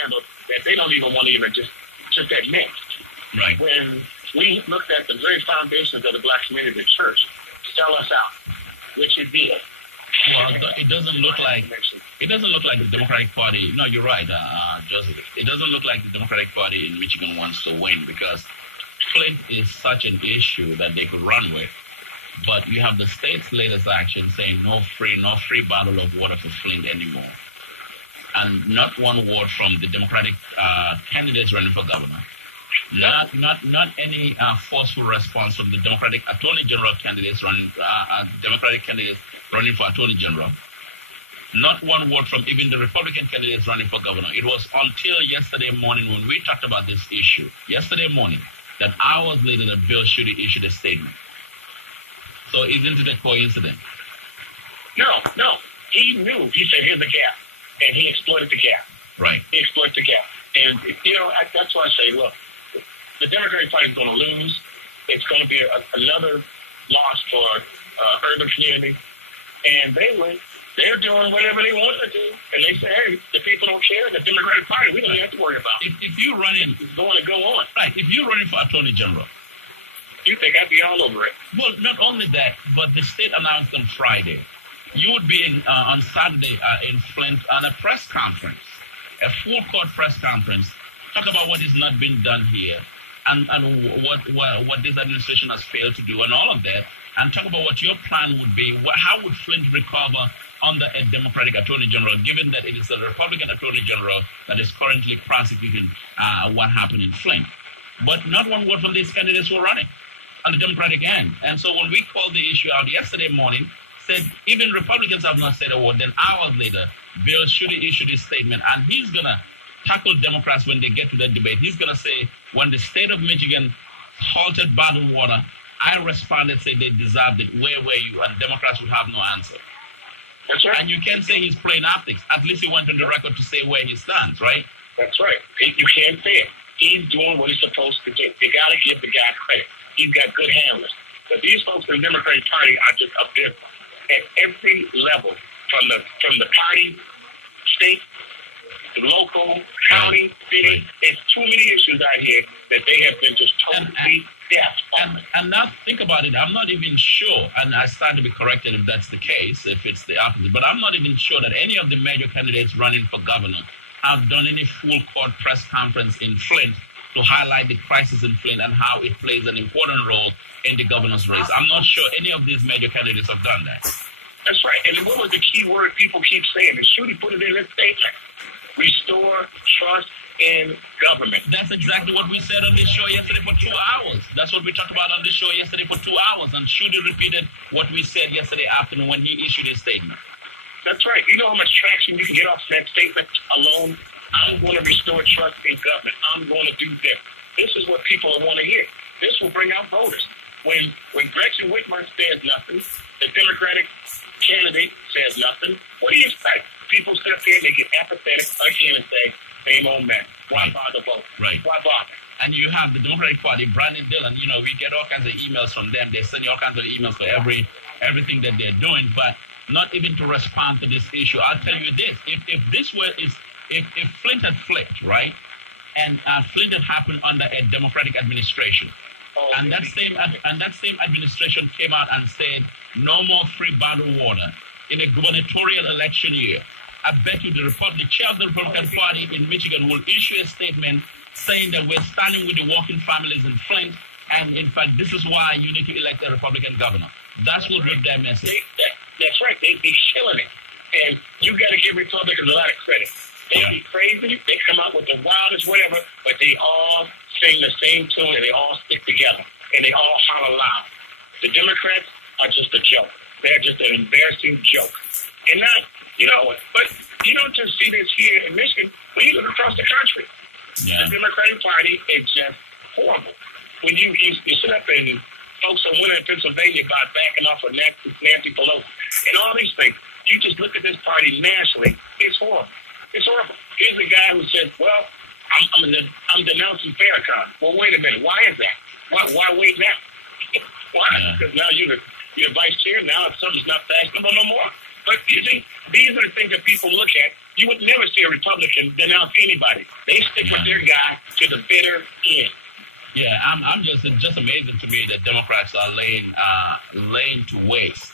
handled that they don't even want to even just admit. Right. When we looked at the very foundations of the black community, the church, sell us out, which it did. Well, it doesn't look like the Democratic Party. No, you're right, Joseph. It doesn't look like the Democratic Party in Michigan wants to win because Flint is such an issue that they could run with. But you have the state's latest action saying no free bottle of water for Flint anymore, and not one word from the Democratic candidates running for governor. Not any forceful response from the Democratic Attorney General candidates running, Democratic candidates running for Attorney General. Not one word from even the Republican candidates running for governor. It was until yesterday morning when we talked about this issue, yesterday morning, that hours later that Bill Schuette issued a statement. So isn't it a coincidence? No. He knew. He said, here's the gap. And he exploited the gap. Right. He exploited the gap. And, that's why I say, look, the Democratic Party is going to lose. It's going to be another loss for urban community. And they're doing whatever they want to do. And they say, hey, the people don't care. The Democratic Party, we don't have to worry about it. If you're running... It's going to go on. Right. If you're running for Attorney General... You think I'd be all over it? Well, not only that, but the state announced on Friday, you would be on Saturday in Flint on a press conference, a full-court press conference, talk about what is not being done here and what this administration has failed to do and all of that, and talk about what your plan would be. How would Flint recover under a Democratic Attorney General, given that it is a Republican Attorney General that is currently prosecuting what happened in Flint? But not one word from these candidates who are running on the Democratic end. And so when we called the issue out yesterday morning, said even Republicans have not said a word. Then hours later, Bill Schuette issued his statement, and he's going to tackle Democrats when they get to that debate. He's going to say, when the state of Michigan halted bottled water, I responded, say they deserved it. Where were you? And Democrats would have no answer. That's right. And you can't say he's playing optics. At least he went on the record to say where he stands, right? That's right. You can't say it. He's doing what he's supposed to do. You got to give the guy credit. He's got good handlers. But these folks in the Democratic Party are just up there at every level, from the party, state, to local, county, city. There's too many issues out here that they have been just totally deaf on. And now think about it. I'm not even sure, and I stand to be corrected if that's the case, if it's the opposite, but I'm not even sure that any of the major candidates running for governor have done any full court press conference in Flint to highlight the crisis in Flint and how it plays an important role in the governor's race. I'm not sure any of these major candidates have done that. That's right. And what was the key word people keep saying? And Schuette put it in his statement. Restore trust in government. That's exactly what we said on this show yesterday for 2 hours. That's what we talked about on this show yesterday for 2 hours. And Schuette repeated what we said yesterday afternoon when he issued his statement. That's right. You know how much traction you can get off that statement alone? I'm going to restore trust in government. I'm going to do this. This is what people want to hear. This will bring out voters. When Gretchen Whitmer says nothing, the Democratic candidate says nothing, what do you expect? People sit up here and they get apathetic again and say, same old man. Why bother vote? Right. Why bother? And you have the Democratic Party, Brandon Dillon, we get all kinds of emails from them. They send you all kinds of emails for everything that they're doing, but not even to respond to this issue. I'll tell you this, if Flint had flipped, right, and Flint had happened under a Democratic administration, and that same administration came out and said no more free bottled water in a gubernatorial election year, I bet you the chair of the Republican Party in Michigan will issue a statement saying that we're standing with the working families in Flint, and in fact, this is why you need to elect a Republican governor. That's what would their message. That's right. They'd be shilling it. And you got to give Republicans a lot of credit. They be crazy. They come out with the wildest whatever, but they all sing the same tune and they all stick together and they all holler loud. The Democrats are just a joke. They're just an embarrassing joke. And not, but you don't just see this here in Michigan, but you look across the country. Yeah. The Democratic Party is just horrible. When you sit up and folks are winning in Pennsylvania by backing off of Nancy Pelosi and all these things, you just look at this party nationally, it's horrible. It's horrible. Here's a guy who says, well, I'm denouncing Farrakhan. Well, wait a minute. Why is that? Why wait now? Why? Because now you're the vice chair. Now if something's not fashionable no more. But you think these are the things that people look at. You would never see a Republican denounce anybody. They stick with their guy to the bitter end. Yeah, I'm just it's just amazing to me that Democrats are laying to waste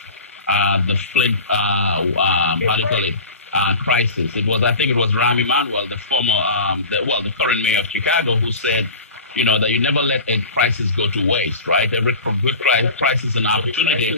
the Flint how do you call it crisis. I think it was Rahm Emanuel, the former the current mayor of Chicago, who said, that you never let a crisis go to waste, right? Every good crisis is an opportunity.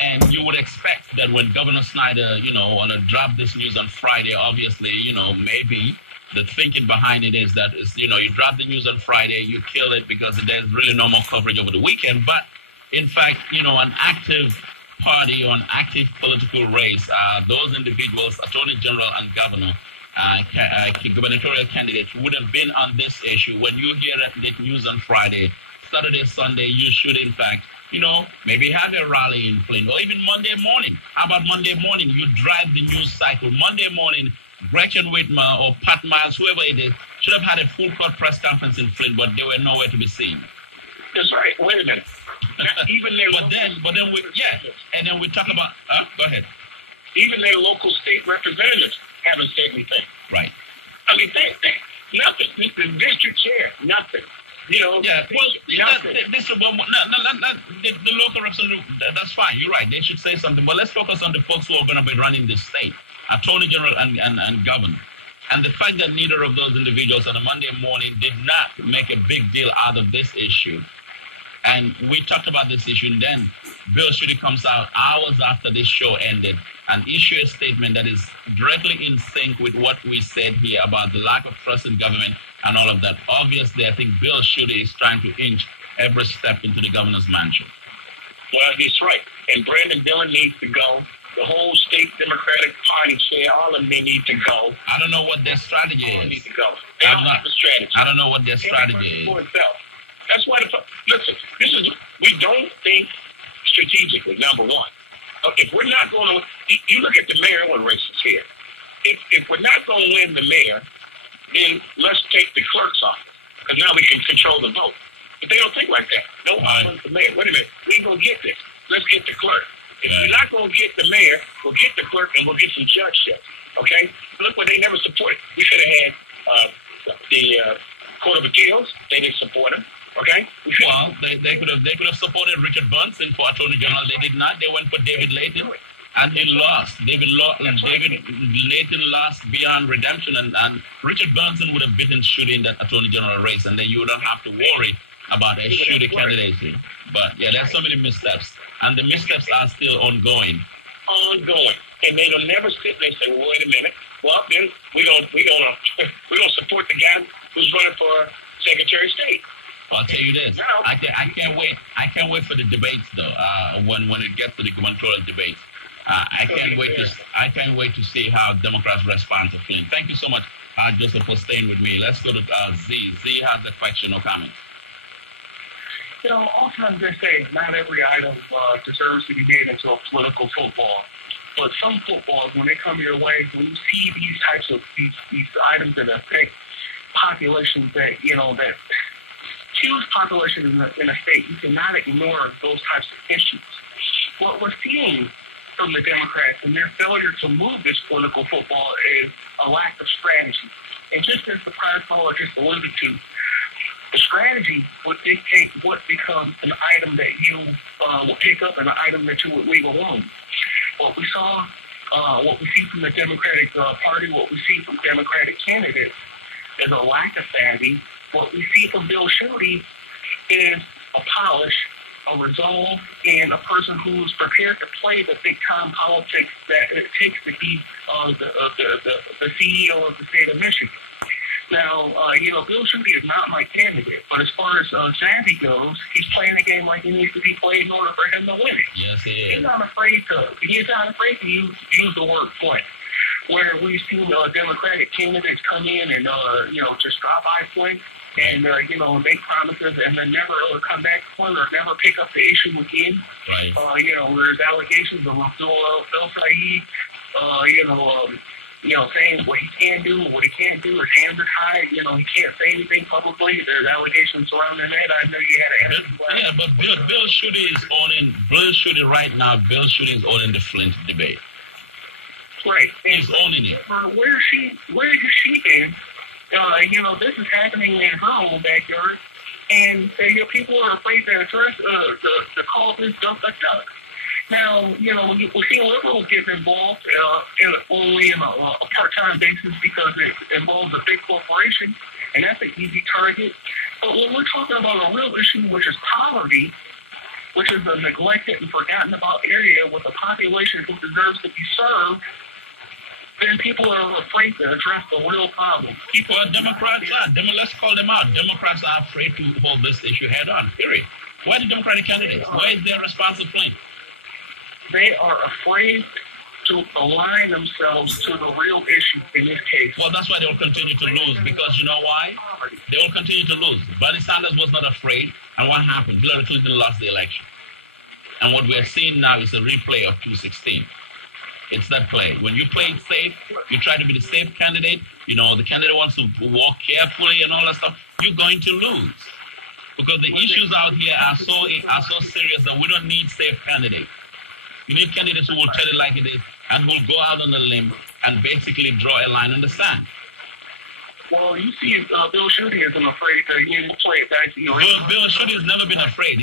And you would expect that when Governor Snyder, want to drop this news on Friday, obviously, maybe the thinking behind it is that, you drop the news on Friday, you kill it because there's really no more coverage over the weekend. But in fact, an active party or an active political race, those individuals, Attorney General and Governor, gubernatorial candidates would have been on this issue. When you hear the news on Friday, Saturday, Sunday, you should in fact, maybe have a rally in Flint, or even Monday morning. How about Monday morning? You drive the news cycle. Monday morning, Gretchen Whitmer or Pat Miles, whoever it is, should have had a full court press conference in Flint, but they were nowhere to be seen. That's right. Wait a minute. Even their and then we talk about. Go ahead. Even their local state representatives haven't said anything. Right. I mean, nothing. The district chair, nothing. The local representative, that's fine. You're right. They should say something. But let's focus on the folks who are going to be running the state, Attorney General and Governor. And the fact that neither of those individuals on a Monday morning did not make a big deal out of this issue. And we talked about this issue, and then Bill Schuette comes out hours after this show ended and issue a statement that is directly in sync with what we said here about the lack of trust in government and all of that. Obviously, I think Bill Schuette is trying to inch every step into the governor's mansion. Well, he's right. And Brandon Dillon needs to go. The whole state Democratic Party chair, all of them need to go. I don't know what their strategy is. They need to go. They don't have a strategy. I don't know what their strategy is. That's why, listen, we don't think strategically, number one. If we're not going to, you look at the mayoral races here. If we're not going to win the mayor, then let's take the clerk's office, because now we can control the vote. But they don't think like that. No one wants the mayor. Wait a minute. We ain't going to get this. Let's get the clerk. If we're not going to get the mayor, we'll get the clerk and we'll get some judgeships. Okay? Look what they never supported. We should have had the Court of Appeals. They didn't support him. Okay? Well, they could have supported Richard Bunsen for Attorney General. They did not. They went for David Layton, and he lost. David Layton lost beyond redemption, and Richard Bunsen would have beaten Schuette in that Attorney General race, and then you don't have to worry about a Schuette candidacy. But yeah, there's so many missteps, and the missteps are still ongoing. And they don't never sit there and say, well, wait a minute. Well, then we're gonna support the guy who's running for Secretary of State. I'll tell you this. I can't wait. I can't wait for the debates, though. When it gets to the gubernatorial debates, I can't wait to see how Democrats respond to Flynn. Thank you so much, Joseph, for staying with me. Let's go to Z. Z has a question or comment. Oftentimes they say not every item deserves to be made into a political football. But some footballs, when they come your way, when you see these types of these items that affect populations that that huge population in a state, you cannot ignore those types of issues. What we're seeing from the Democrats and their failure to move this political football is a lack of strategy. And just as the prior caller just alluded to, the strategy would dictate what becomes an item that you will pick up and an item that you would leave alone. What we saw, what we see from the Democratic Party, what we see from Democratic candidates is a lack of savvy. What we see from Bill Schuette is a polish, a resolve, and a person who's prepared to play the big-time politics that it takes to be the CEO of the state of Michigan. Now, Bill Schuette is not my candidate, but as far as savvy goes, he's playing the game like he needs to be played in order for him to win it. Yes, he is. He's not afraid to use the word play. Where we've seen Democratic candidates come in and, just drop by play and, make promises and then never come back to one or never pick up the issue again. Right. There's allegations of Abdul Saeed, saying what he can do, what he can't do. His hands are tied. He can't say anything publicly. There's allegations surrounding that. I know you had an Yeah, but Bill Schuette is owning. Bill Schuette right now. Bill Schuette is owning the Flint debate. Right. And He's owning it. where has she been? This is happening in her own backyard, and people are afraid to address to call this stuff a duck. Now, when we see liberals get involved only in a part-time basis because it involves a big corporation, and that's an easy target. But when we're talking about a real issue, which is poverty, which is a neglected and forgotten about area with a population who deserves to be served, then people are afraid to address the real problem. Well, Democrats are. Let's call them out. Democrats are afraid to hold this issue head on, period. Why the Democratic candidates? Why is their response to flame? They are afraid to align themselves to the real issue in this case. Well, that's why they will continue to lose, because you know why? They will continue to lose. Bernie Sanders was not afraid, and what happened? Hillary Clinton lost the election. And what we're seeing now is a replay of 2016. It's that play. When you play it safe, you try to be the safe candidate, the candidate wants to walk carefully and all that stuff, you're going to lose. Because the issues out here are so serious that we don't need safe candidates. You need candidates who will tell it like it is and who will go out on a limb and basically draw a line in the sand. Well, you see, Bill Schuette isn't afraid to play it back. Bill Schuette has never been afraid.